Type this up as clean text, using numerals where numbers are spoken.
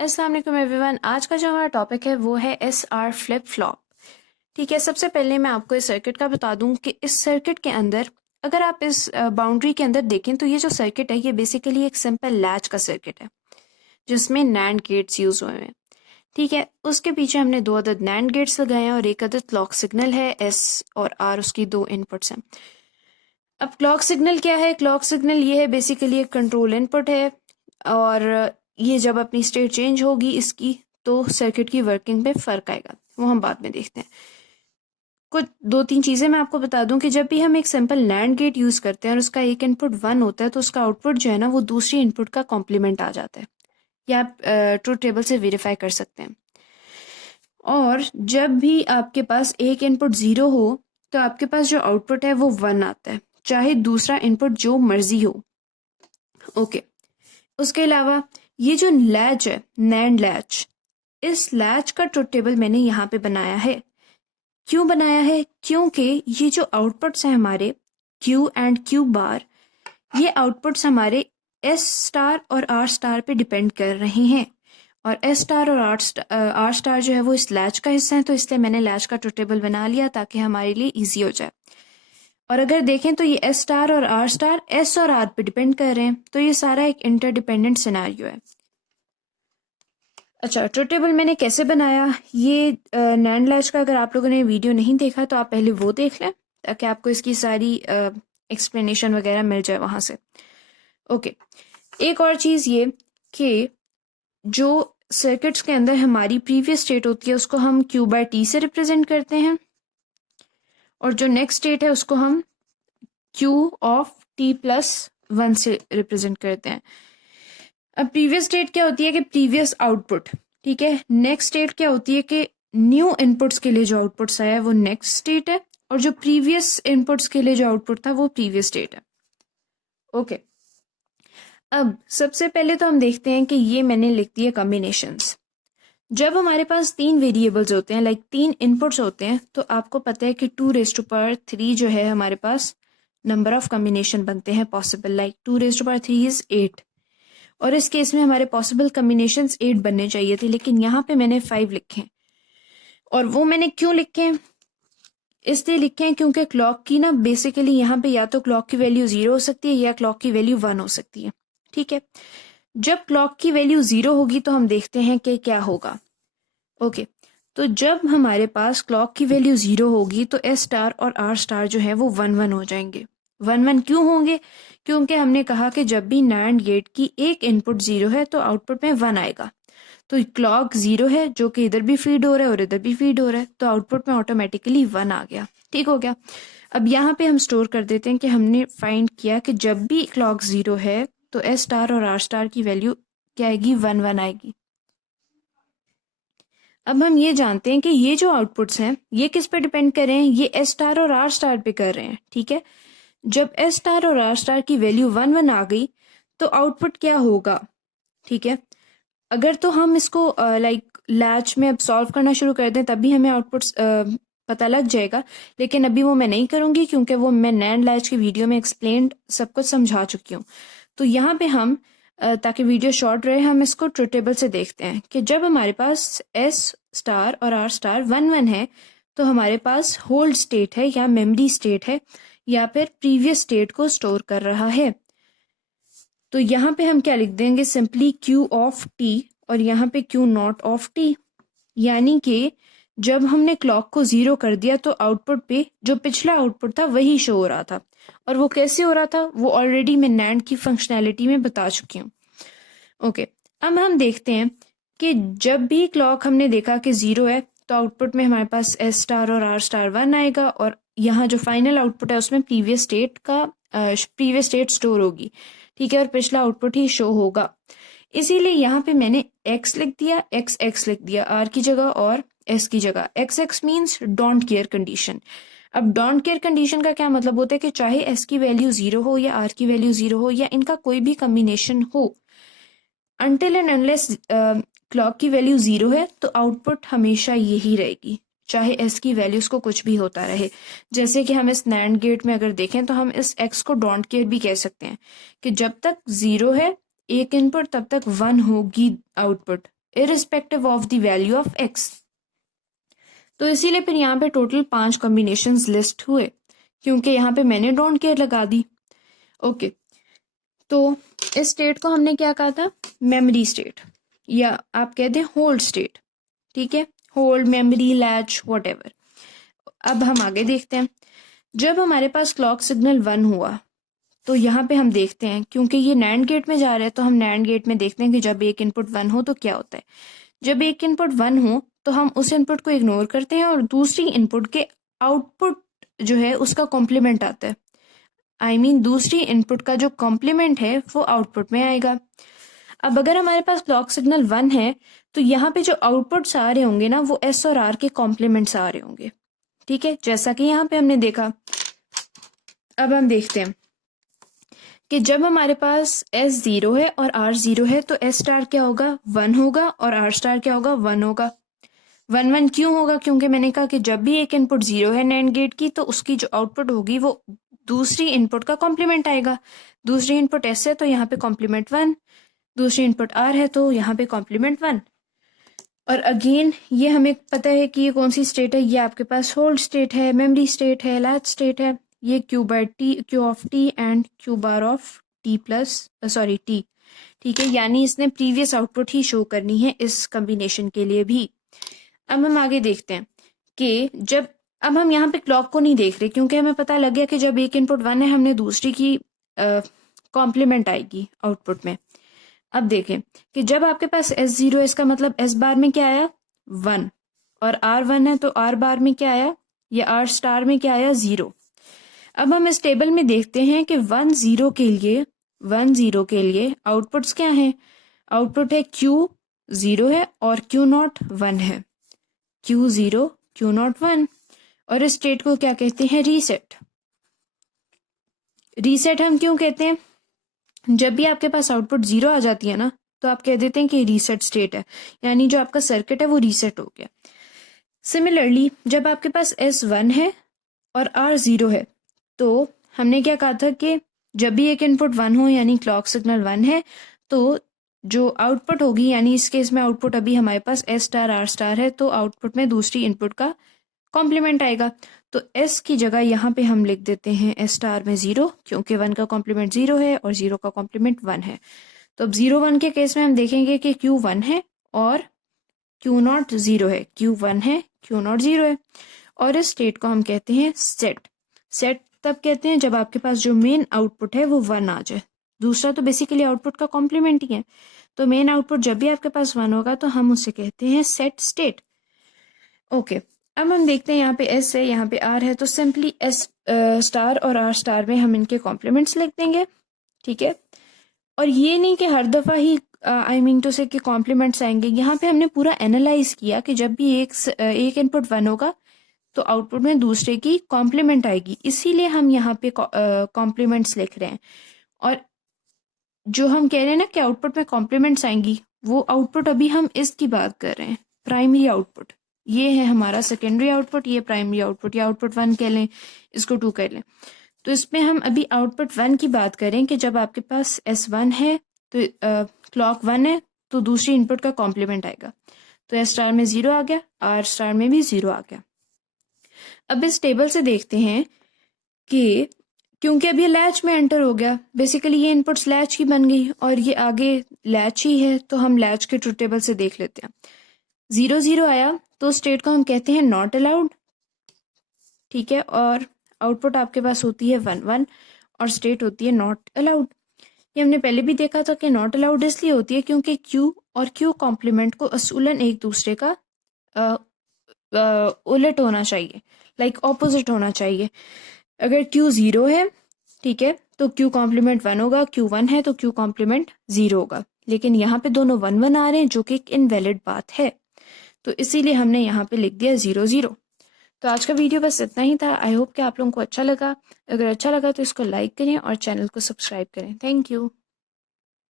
अस्सलाम वालेकुम एवरीवन। आज का जो हमारा टॉपिक है वो है SR फ्लिप फ्लॉप। ठीक है, सबसे पहले मैं आपको इस सर्किट का बता दूं कि इस सर्किट के अंदर अगर आप इस बाउंड्री के अंदर देखें तो ये जो सर्किट है ये बेसिकली एक सिंपल लैच का सर्किट है जिसमें नैंड गेट्स यूज हुए हैं। ठीक है, उसके पीछे हमने 2 अदद नैंड गेट्स लगाए हैं और एक अदद क्लॉक सिग्नल है S और R, उसकी 2 इनपुट्स हैं। अब क्लॉक सिग्नल क्या है? क्लॉक सिग्नल ये है बेसिकली एक कंट्रोल इनपुट है और ये जब अपनी स्टेट चेंज होगी इसकी तो सर्किट की वर्किंग पे फर्क आएगा, वो हम बाद में देखते हैं। कुछ 2-3 चीज़ें मैं आपको बता दूं कि जब भी हम एक सिंपल नैंड गेट यूज़ करते हैं और उसका एक इनपुट 1 होता है तो उसका आउटपुट जो है ना वो दूसरी इनपुट का कॉम्प्लीमेंट आ जाता है, या आप ट्रूथ टेबल से वेरीफाई कर सकते हैं। और जब भी आपके पास एक इनपुट 0 हो तो आपके पास जो आउटपुट है वो 1 आता है, चाहे दूसरा इनपुट जो मर्जी हो। ओके, उसके अलावा ये जो लैच है नैंड लैच, इस लैच का ट्रुथ टेबल मैंने यहाँ पे बनाया है। क्यों बनाया है? क्योंकि ये जो आउटपुट्स हैं हमारे Q एंड Q बार, ये आउटपुट्स हमारे S स्टार और R स्टार पे डिपेंड कर रहे हैं और S स्टार और R स्टार जो है वो इस लैच का हिस्सा है, तो इसलिए मैंने लैच का ट्रुथ टेबल बना लिया ताकि हमारे लिए ईजी हो जाए। और अगर देखें तो ये S स्टार और R स्टार S और R पे डिपेंड कर रहे हैं, तो ये सारा एक इंटरडिपेंडेंट सिनेरियो है। अच्छा, ट्रुथ टेबल मैंने कैसे बनाया? ये नैंड लैच का अगर आप लोगों ने वीडियो नहीं देखा तो आप पहले वो देख लें ताकि आपको इसकी सारी एक्सप्लेनेशन वगैरह मिल जाए वहाँ से। ओके, एक और चीज़ ये कि जो सर्किट्स के अंदर हमारी प्रीवियस स्टेट होती है उसको हम Q/T से रिप्रेजेंट करते हैं और जो नेक्स्ट स्टेट है उसको हम Q(T+1) से रिप्रेजेंट करते हैं। अब प्रीवियस स्टेट क्या होती है कि प्रीवियस आउटपुट, ठीक है। नेक्स्ट स्टेट क्या होती है कि न्यू इनपुट्स के लिए जो आउटपुट्स आया है वो नेक्स्ट स्टेट है और जो प्रीवियस इनपुट्स के लिए जो आउटपुट था वो प्रीवियस स्टेट है। ओके, अब सबसे पहले तो हम देखते हैं कि ये मैंने लिख दिए कॉम्बिनेशंस। जब हमारे पास 3 वेरिएबल्स होते हैं, लाइक 3 इनपुट्स होते हैं, तो आपको पता है कि 2⁻³ जो है हमारे पास नंबर ऑफ कॉम्बिनेशन बनते हैं पॉसिबल, लाइक 2⁻³ इज 8 और इस केस में हमारे पॉसिबल कॉम्बिनेशंस 8 बनने चाहिए थे, लेकिन यहाँ पे मैंने 5 लिखे हैं। और वो मैंने क्यों लिखे हैं? इसलिए लिखे हैं क्योंकि क्लॉक की ना बेसिकली यहाँ पे या तो क्लॉक की वैल्यू 0 हो सकती है या क्लॉक की वैल्यू 1 हो सकती है। ठीक है, जब क्लॉक की वैल्यू 0 होगी तो हम देखते हैं कि क्या होगा। ओके, तो जब हमारे पास क्लॉक की वैल्यू 0 होगी तो S स्टार और R स्टार जो है वो 1-1 हो जाएंगे। 1-1 क्यों होंगे? क्योंकि हमने कहा कि जब भी नैंड गेट की एक इनपुट 0 है तो आउटपुट में 1 आएगा। तो क्लॉक 0 है जो कि इधर भी फीड हो रहा है और इधर भी फीड हो रहा है, तो आउटपुट में ऑटोमेटिकली 1 आ गया। ठीक हो गया। अब यहाँ पे हम स्टोर कर देते हैं कि हमने फाइंड किया कि जब भी क्लॉक 0 है तो S स्टार और R स्टार की वैल्यू क्या आएगी? 1-1 आएगी। अब हम ये जानते हैं कि ये जो आउटपुट्स हैं ये किस पे डिपेंड कर रहे हैं? ये S स्टार और R स्टार पे कर रहे हैं। ठीक है, जब S स्टार और R स्टार की वैल्यू 1-1 आ गई तो आउटपुट क्या होगा? ठीक है, अगर तो हम इसको लाइक लैच में अब सॉल्व करना शुरू कर दें तभी हमें आउटपुट्स पता लग जाएगा, लेकिन अभी वो मैं नहीं करूँगी क्योंकि वो मैं नैंड लैच की वीडियो में एक्सप्लेन सब कुछ समझा चुकी हूँ। तो यहाँ पे हम ताकि वीडियो शॉर्ट रहे, हम इसको ट्रुथ टेबल से देखते हैं कि जब हमारे पास S स्टार और R स्टार 1-1 है तो हमारे पास होल्ड स्टेट है या मेमोरी स्टेट है या फिर प्रीवियस स्टेट को स्टोर कर रहा है। तो यहाँ पे हम क्या लिख देंगे? सिंपली Q(T) और यहाँ पे Q(T), यानी कि जब हमने क्लॉक को 0 कर दिया तो आउटपुट पे जो पिछला आउटपुट था वही शो हो रहा था। और वो कैसे हो रहा था वो ऑलरेडी मैं नैंड की फंक्शनैलिटी में बता चुकी हूँ। ओके, अब हम देखते हैं कि जब भी क्लॉक हमने देखा कि 0 है तो आउटपुट में हमारे पास S स्टार और R स्टार 1 आएगा और यहाँ जो फाइनल आउटपुट है उसमें प्रीवियस स्टेट स्टोर होगी। ठीक है, और पिछला आउटपुट ही शो होगा। इसीलिए यहाँ पे मैंने X लिख दिया, XX लिख दिया R की जगह और S की जगह। XX means don't care condition. अब डोंट केयर कंडीशन का क्या मतलब होता है कि चाहे S की वैल्यू 0 हो या R की वैल्यू 0 हो या इनका कोई भी कॉम्बिनेशन हो, अनटिल एंड अनलेस क्लॉक की वैल्यू 0 है तो आउटपुट हमेशा यही रहेगी, चाहे S की वैल्यूज को कुछ भी होता रहे। जैसे कि हम इस नैंड गेट में अगर देखें तो हम इस X को डोंट केयर भी कह सकते हैं कि जब तक 0 है एक इनपुट तब तक 1 होगी output, irrespective of the value of x. तो इसीलिए फिर यहाँ पे टोटल 5 कॉम्बिनेशंस लिस्ट हुए, क्योंकि यहाँ पे मैंने डोंट केयर लगा दी। ओके, तो इस स्टेट को हमने क्या कहा था, मेमोरी स्टेट, या आप कहते हैं होल्ड स्टेट, ठीक है, होल्ड, मेमोरी, लैच, व्हाटएवर। अब हम आगे देखते हैं। जब हमारे पास क्लॉक सिग्नल 1 हुआ तो यहाँ पे हम देखते हैं, क्योंकि ये नैंड गेट में जा रहा है तो हम नैंड गेट में देखते हैं कि जब एक इनपुट 1 हो तो क्या होता है। जब एक इनपुट 1 हो तो हम उस इनपुट को इग्नोर करते हैं और दूसरी इनपुट के आउटपुट जो है उसका कॉम्प्लीमेंट आता है। I mean, दूसरी इनपुट का जो कॉम्प्लीमेंट है वो आउटपुट में आएगा। अब अगर हमारे पास क्लॉक सिग्नल 1 है तो यहाँ पे जो आउटपुट्स आ रहे होंगे ना वो एस और आर के कॉम्प्लीमेंट्स आ रहे होंगे, ठीक है, जैसा कि यहाँ पे हमने देखा। अब हम देखते हैं कि जब हमारे पास एस 0 है और आर 0 है तो एस स्टार क्या होगा, 1 होगा, और आर स्टार क्या होगा, 1 होगा। 1 1 क्यों होगा, क्योंकि मैंने कहा कि जब भी एक इनपुट 0 है नैंड गेट की तो उसकी जो आउटपुट होगी वो दूसरी इनपुट का कॉम्प्लीमेंट आएगा। दूसरी इनपुट एस है तो यहाँ पे कॉम्प्लीमेंट 1, दूसरी इनपुट आर है तो यहाँ पे कॉम्प्लीमेंट 1। और अगेन ये हमें पता है कि ये कौन सी स्टेट है, ये आपके पास होल्ड स्टेट है, मेमोरी स्टेट है, लैच स्टेट है। ये Q bar T, Q of T and Q bar of T plus T, ठीक है, यानी इसने प्रीवियस आउटपुट ही शो करनी है इस कॉम्बिनेशन के लिए भी। अब हम आगे देखते हैं कि जब, अब हम यहाँ पे क्लॉक को नहीं देख रहे क्योंकि हमें पता लग गया कि जब एक इनपुट 1 है हमने दूसरी की कॉम्प्लीमेंट आएगी आउटपुट में। अब देखें कि जब आपके पास S0 है इसका मतलब S बार में क्या आया, 1, और R1 है तो R बार में क्या आया, या R स्टार में क्या आया, 0। अब हम इस टेबल में देखते हैं कि 1 0 के लिए आउटपुट्स क्या हैं। आउटपुट है Q 0 है और Q नॉट 1 है, Q 0 Q नॉट 1। और इस स्टेट को क्या कहते हैं, रीसेट। रीसेट हम क्यों कहते हैं, जब भी आपके पास आउटपुट 0 आ जाती है ना तो आप कह देते हैं कि रीसेट स्टेट है, यानी जो आपका सर्किट है वो रीसेट हो गया। सिमिलरली जब आपके पास S1 है और R 0 है तो हमने क्या कहा था कि जब भी एक इनपुट 1 हो यानी क्लॉक सिग्नल 1 है तो जो आउटपुट होगी, यानी इस केस में आउटपुट अभी हमारे पास S स्टार R स्टार है तो आउटपुट में दूसरी इनपुट का कॉम्प्लीमेंट आएगा। तो S की जगह यहाँ पे हम लिख देते हैं S स्टार में 0, क्योंकि 1 का कॉम्प्लीमेंट 0 है और 0 का कॉम्प्लीमेंट 1 है। तो अब 0 1 के केस में हम देखेंगे कि Q 1 है और Q नॉट 0 है, Q 1 है Q नॉट 0 है। और इस स्टेट को हम कहते हैं सेट। सेट तब कहते हैं जब आपके पास जो मेन आउटपुट है वो 1 आ जाए, दूसरा तो बेसिकली आउटपुट का कॉम्प्लीमेंट ही है। तो मेन आउटपुट जब भी आपके पास 1 होगा तो हम उसे कहते हैं सेट स्टेट। ओके, अब हम देखते हैं यहाँ पे S है, यहाँ पे R है, तो सिंपली S स्टार और R स्टार में हम इनके कॉम्प्लीमेंट्स लिख देंगे, ठीक है। और ये नहीं कि हर दफ़ा ही आई मीन टू से कि कॉम्प्लीमेंट्स आएंगे। यहाँ पे हमने पूरा एनालाइज किया कि जब भी एक इनपुट 1 होगा तो आउटपुट में दूसरे की कॉम्प्लीमेंट आएगी, इसीलिए हम यहाँ पे कॉम्प्लीमेंट्स लिख रहे हैं। और जो हम कह रहे हैं ना कि आउटपुट में कॉम्प्लीमेंट्स आएंगी, वो आउटपुट अभी हम इसकी बात कर रहे हैं, प्राइमरी आउटपुट। ये है हमारा सेकेंडरी आउटपुट, ये प्राइमरी आउटपुट, या आउटपुट 1 कह लें, इसको 2 कह लें। तो इसमें हम अभी आउटपुट 1 की बात करें कि जब आपके पास S1 है तो क्लॉक 1 है तो दूसरी इनपुट का कॉम्प्लीमेंट आएगा। तो S स्टार में 0 आ गया, R स्टार में भी 0 आ गया। अब इस टेबल से देखते हैं कि क्योंकि अब ये लैच में एंटर हो गया, बेसिकली ये इनपुट्स लैच की बन गई और ये आगे लैच ही है, तो हम लैच के ट्रुथ टेबल से देख लेते हैं। 0 0 आया तो स्टेट को हम कहते हैं नॉट अलाउड, ठीक है, और आउटपुट आपके पास होती है 1 1 और स्टेट होती है नॉट अलाउड। ये हमने पहले भी देखा था कि नॉट अलाउड इसलिए होती है क्योंकि Q और Q कॉम्प्लीमेंट को असूलन एक दूसरे का उलट होना चाहिए, लाइक ऑपोजिट होना चाहिए। अगर Q 0 है, ठीक है, तो Q कॉम्प्लीमेंट 1 होगा, Q 1 है तो Q कॉम्प्लीमेंट 0 होगा। लेकिन यहाँ पे दोनों 1 1 आ रहे हैं जो कि एक इनवैलिड बात है, तो इसीलिए हमने यहाँ पे लिख दिया 0 0। तो आज का वीडियो बस इतना ही था। आई होप कि आप लोगों को अच्छा लगा। अगर अच्छा लगा तो इसको लाइक करें और चैनल को सब्सक्राइब करें। Thank you.